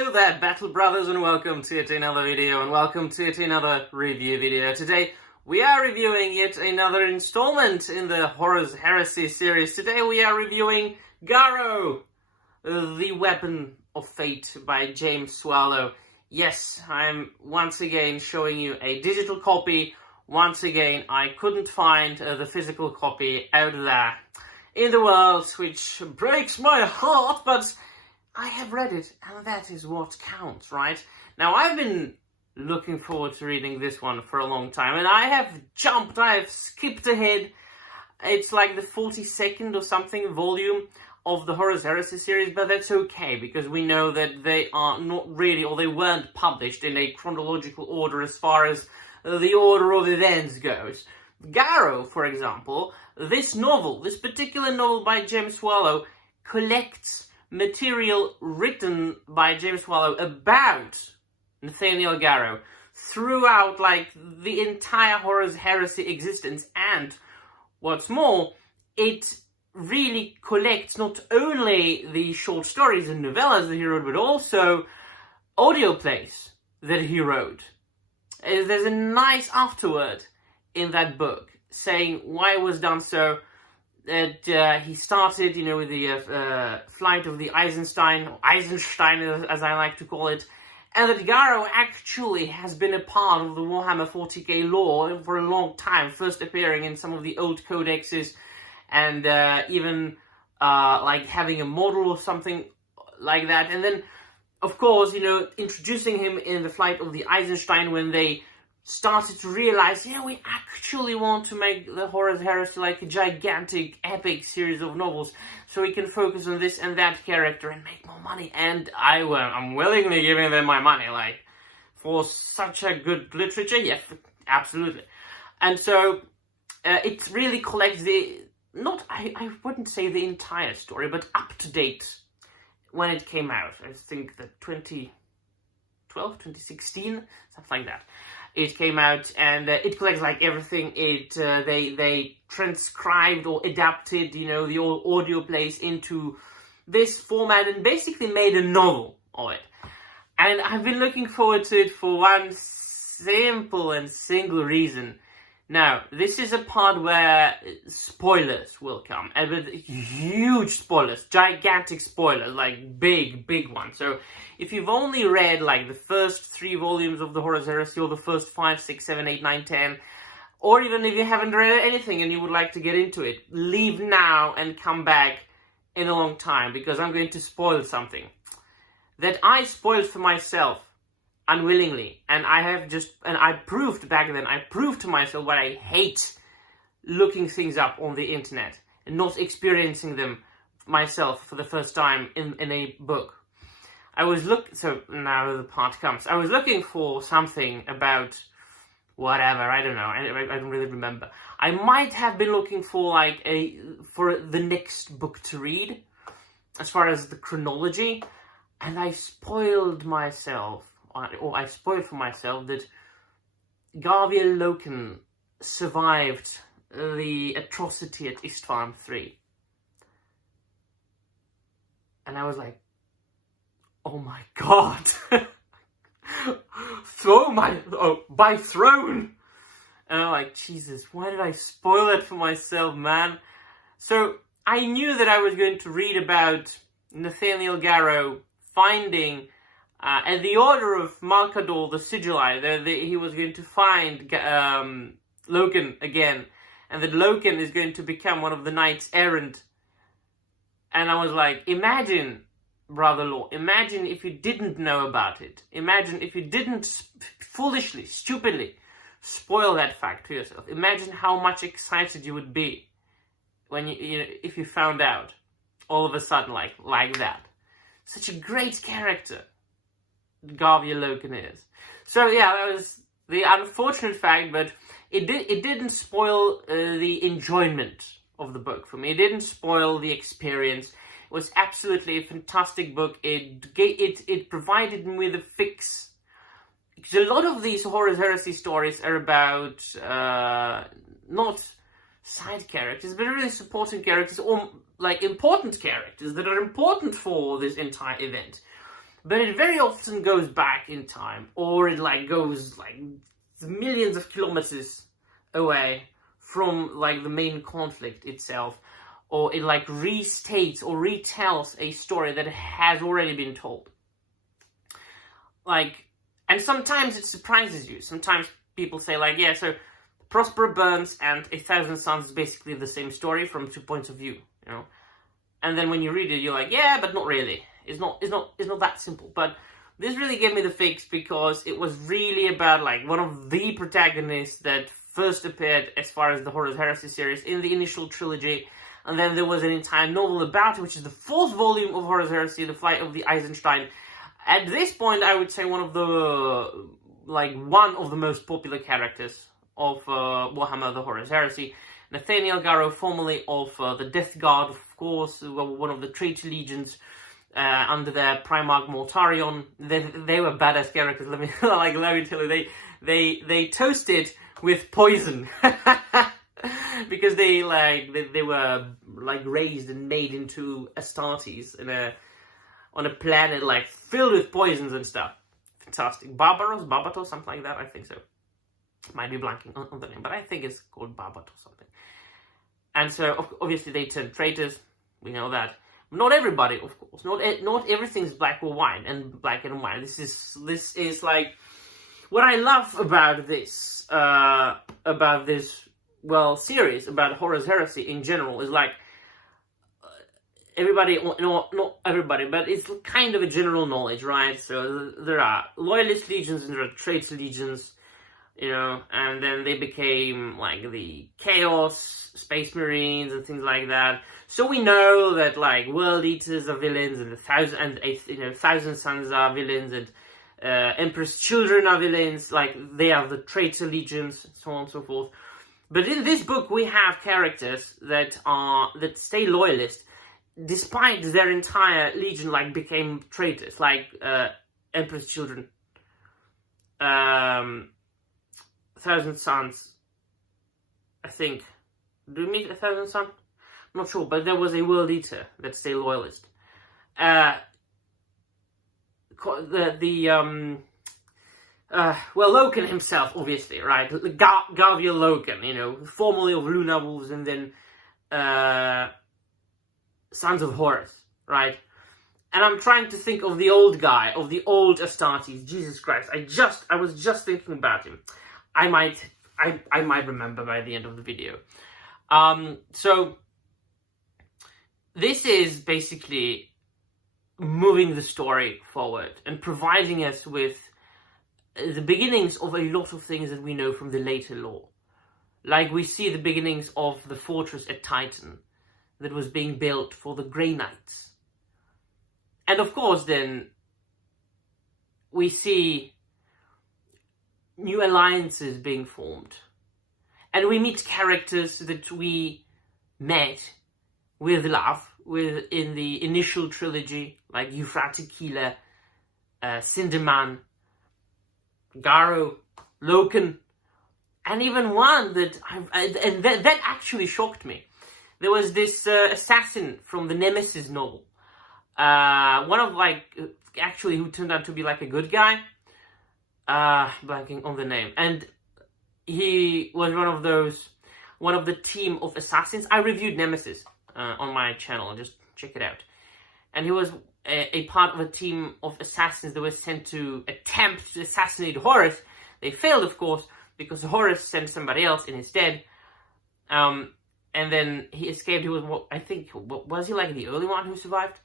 Hello there, Battle Brothers, and welcome to yet another video, and welcome to yet another review video. Today, we are reviewing yet another installment in the Horus Heresy series. Today, we are reviewing Garro, The Weapon of Fate by James Swallow. Yes, I'm once again showing you a digital copy. Once again, I couldn't find the physical copy out there in the world, which breaks my heart, but I have read it, and that is what counts, right? Now, I've been looking forward to reading this one for a long time, and I have skipped ahead. It's like the 42nd or something volume of the Horus Heresy series, but that's okay, because we know that they are not really, or they weren't published in a chronological order as far as the order of events goes. Garro, for example, this particular novel by James Swallow, collects material written by James Swallow about Nathaniel Garro throughout, like, the entire Horus Heresy existence, and what's more, it really collects not only the short stories and novellas that he wrote, but also audio plays that he wrote. There's a nice afterword in that book saying why it was done so, that he started, with the flight of the Eisenstein as I like to call it, and that Garro actually has been a part of the Warhammer 40k lore for a long time, first appearing in some of the old codexes, and even like having a model or something like that, and then, of course, introducing him in the flight of the Eisenstein when they started to realize, we actually want to make the Horus Heresy like a gigantic, epic series of novels, so we can focus on this and that character and make more money. And I'm willingly giving them my money, like, for such a good literature. Yes, absolutely. And so it really collects I wouldn't say the entire story, but up to date when it came out. I think that 2012, 2016, something like that. It came out, and it collects like everything. They transcribed or adapted, the old audio plays into this format and basically made a novel of it. And I've been looking forward to it for one simple and single reason. Now, this is a part where spoilers will come, and with huge spoilers, gigantic spoilers, like big ones. So, if you've only read like the first 3 volumes of the Horus Heresy, or the first 5, 6, 7, 8, 9, 10, or even if you haven't read anything and you would like to get into it, leave now and come back in a long time, because I'm going to spoil something that I spoiled for myself unwillingly, and I proved to myself why I hate looking things up on the internet and not experiencing them myself for the first time in a book. So now the part comes. I was looking for something about whatever, I don't know, I don't really remember. I might have been looking for for the next book to read, as far as the chronology, and I spoiled for myself that Garviel Loken survived the atrocity at Istvan 3. And I was like, oh my god! By throne! And I'm like, Jesus, why did I spoil it for myself, man? So, I knew that I was going to read about Nathaniel Garro finding, at the order of Malkador the Sigillite, he was going to find Loken again, and that Loken is going to become one of the Knights Errant. And I was like, imagine, Brother Law, imagine if you didn't know about it. Imagine if you didn't foolishly, stupidly spoil that fact to yourself. Imagine how much excited you would be when if you found out all of a sudden, like that. Such a great character Garviel Loken is. So yeah, that was the unfortunate fact, but it didn't spoil the enjoyment of the book for me. It didn't spoil the experience. It was absolutely a fantastic book. It provided me with a fix. Because a lot of these Horus Heresy stories are about not side characters, but really supporting characters, or like important characters that are important for this entire event. but it very often goes back in time, or it like goes like millions of kilometers away from like the main conflict itself, or it like restates or retells a story that has already been told. Like, and sometimes it surprises you. Sometimes people say like, yeah, so Prospero Burns and A Thousand Suns is basically the same story from 2 points of view, you know. And then when you read it, you're like, yeah, but not really. It's not that simple. But this really gave me the fix, because it was really about like one of the protagonists that first appeared as far as the Horus Heresy series in the initial trilogy. And then there was an entire novel about it, which is the 4th volume of Horus Heresy, The Flight of the Eisenstein. At this point, I would say one of the most popular characters of Warhammer The Horus Heresy. Nathaniel Garro, formerly of the Death Guard, of course, one of the traitor legions under their Primarch Mortarion. They were badass characters. Let me tell you, they toasted with poison because they were like raised and made into Astartes on a planet like filled with poisons and stuff. Fantastic. Barbatos, something like that. I think so. Might be blanking on the name, but I think it's called Barbat or something. And so, obviously, they turn traitors. We know that. Not everybody, of course. Not everything's black or white and black and white. This is like what I love about this series about Horus Heresy in general is like everybody, not everybody, but it's kind of a general knowledge, right? So there are loyalist legions and there are traitor legions. You know, and then they became like the Chaos Space Marines and things like that. So we know that like World Eaters are villains, and Thousand Suns are villains, and Emperor's Children are villains. Like they are the traitor legions, so on and so forth. But in this book, we have characters that stay loyalist, despite their entire legion like became traitors, like Emperor's Children. Thousand Suns, I think. Do we meet a Thousand Sun? I'm not sure, but there was a World Eater that stayed loyalist. Loken himself, obviously, right? Garvia Loken, you know, formerly of Luna Wolves, and then Sons of Horus, right? And I'm trying to think of the old guy, of the old Astartes. Jesus Christ, I was just thinking about him. I might remember by the end of the video. So this is basically moving the story forward and providing us with the beginnings of a lot of things that we know from the later lore. Like we see the beginnings of the fortress at Titan that was being built for the Grey Knights. And of course then we see new alliances being formed. And we meet characters that we met with love in the initial trilogy, like Euphrates Keeler, Cinderman, Garro, Loken, and even one that that actually shocked me. There was this assassin from the Nemesis novel, one of actually who turned out to be like a good guy. Blanking on the name, and he was one of the team of assassins. I reviewed Nemesis on my channel, just check it out. And he was a part of a team of assassins that was sent to attempt to assassinate Horus. They failed, of course, because Horus sent somebody else in his stead. And then he escaped. He was, was he like the only one who survived?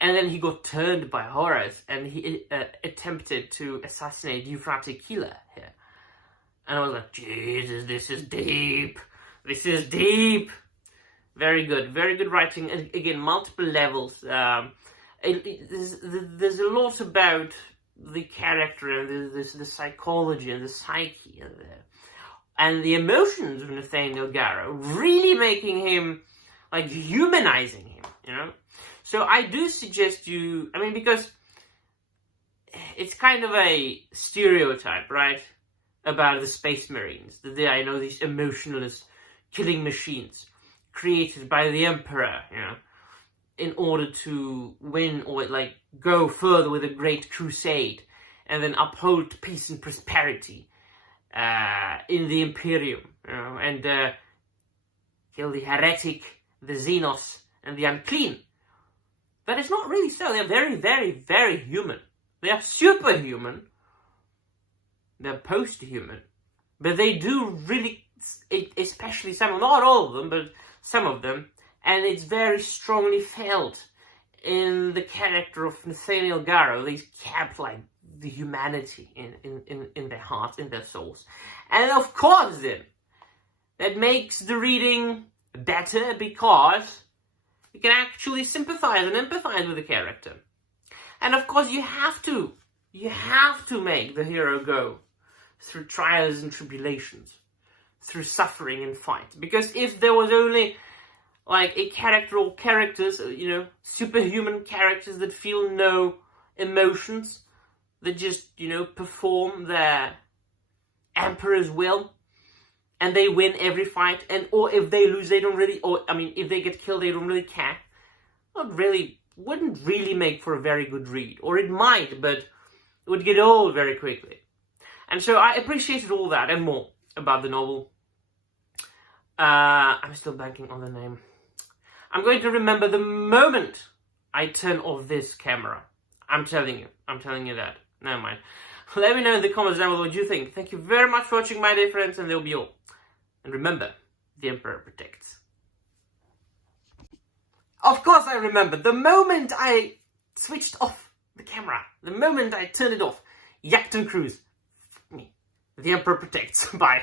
And then he got turned by Horus, and he attempted to assassinate Euphrates Keeler here. And I was like, Jesus, this is deep. This is deep. Very good writing. And again, multiple levels. There's a lot about the character and the psychology and the psyche and the emotions of Nathaniel Garro, really making him, like, humanizing him, you know? So I do suggest you, because it's kind of a stereotype, right? About the Space Marines. That they are, these emotionless killing machines created by the Emperor, you know? in order to win or like go further with a great crusade and then uphold peace and prosperity in the Imperium, you know, and kill the heretic, the Xenos, and the unclean. But it's not really so. They're very, very, very human. They are superhuman. They're post-human. But they do really, especially some, not all of them, but some of them, and it's very strongly felt in the character of Nathaniel Garro. They kept like the humanity in their hearts, in their souls. And of course then, that makes the reading better because you can actually sympathize and empathize with the character. And of course you have to make the hero go through trials and tribulations, through suffering and fight. Because if there was only like a character or characters, you know, superhuman characters that feel no emotions, that just, you know, perform their emperor's will, and they win every fight, and or if they lose, they don't really, or I mean, if they get killed, they don't really care. Wouldn't really make for a very good read, or it might, but it would get old very quickly. And so I appreciated all that and more about the novel. I'm still blanking on the name. I'm going to remember the moment I turn off this camera. I'm telling you that. Never mind. Let me know in the comments down below what you think. Thank you very much for watching, my dear friends, and that'll be all. And remember, the Emperor protects. Of course I remember. The moment I switched off the camera, the moment I turned it off, Yacht and Cruise, me. The Emperor protects. Bye.